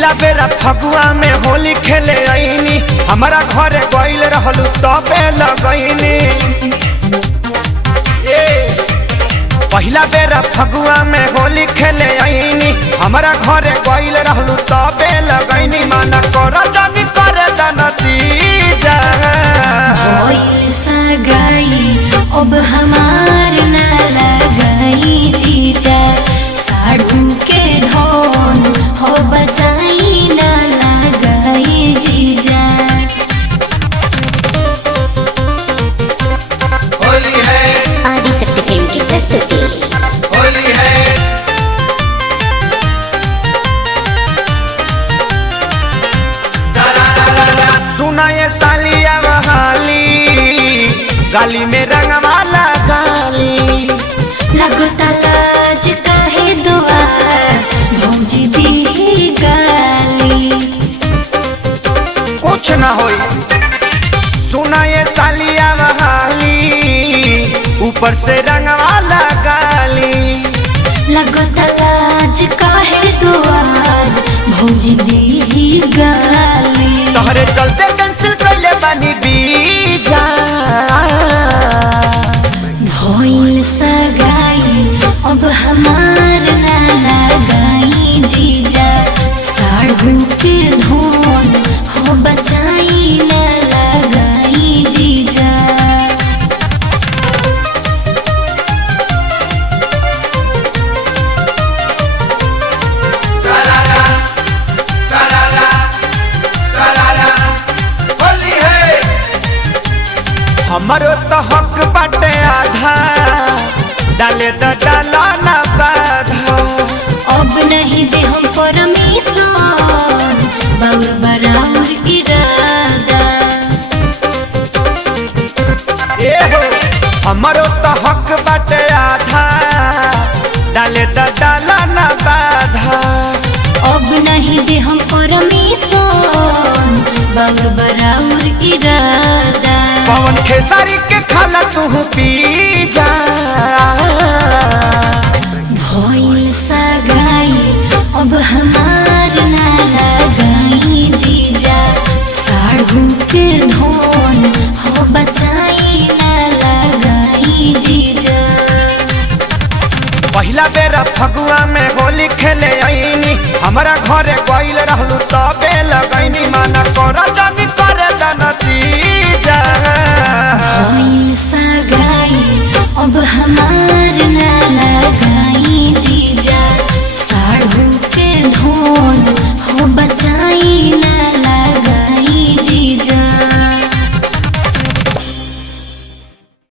पहिला बेरा फगुआ में होली खेले आईनी, हमारा घरे गइल रहलू तबे लगैनी। पहिला बेरा फगुआ में होली खेले आईनी, हमारा घरे गइल रहलू तबे लगैनी। माना कर जानी करे नतीजा होइल सगाई अब हमार ना लगाई जीजा, साढ़ू के धोन हो बचाई ना लगाई जीजा। होली है आदिशक्ति फिल्म की प्रस्तुति। होली है सुना ये सालिया बहाली, गाली में रंगवाला गाली। लगो तलाज काहे दुआर भौजी दी गाली। कुछ ना होई सुना ये सालिया बहाली, ऊपर से रंगवाला गाली। लगो तलाज काहे दुआर भौजी दी गाली। तोहरे चलते कैंसिल कैले बानी बीजा। भइल सगाई अब हमार ना लगाई जीजा, साढ़ू के धोन हो बचाई ना लगाई जीजा। सरारा सरारा सरारा होली है। हमारो तो हक बाटे आधा, डाले तो डाला ना बाधा। अब नहीं दे हम परमिशन बाउर बराबर इरादा। ए हो हमारो तो हक बाटे आधा, डाले तो डाला ना बाधा। अब नहीं दे हम परमिशन बाउर बराबर इरादा। पवन खेसारी के खाला तू पी जा। भइल सगाई अब हमार ना लगाई जीजा, साढ़ू के धोन हो बचाई ना लगाई जीजा। पहिला बेरा फगुआ में होली खेले आईनी, हमारा घरे गइल रहलू तबे लगैनी। माना कर जानी करे नतीजा। भइल सगाई अब हमार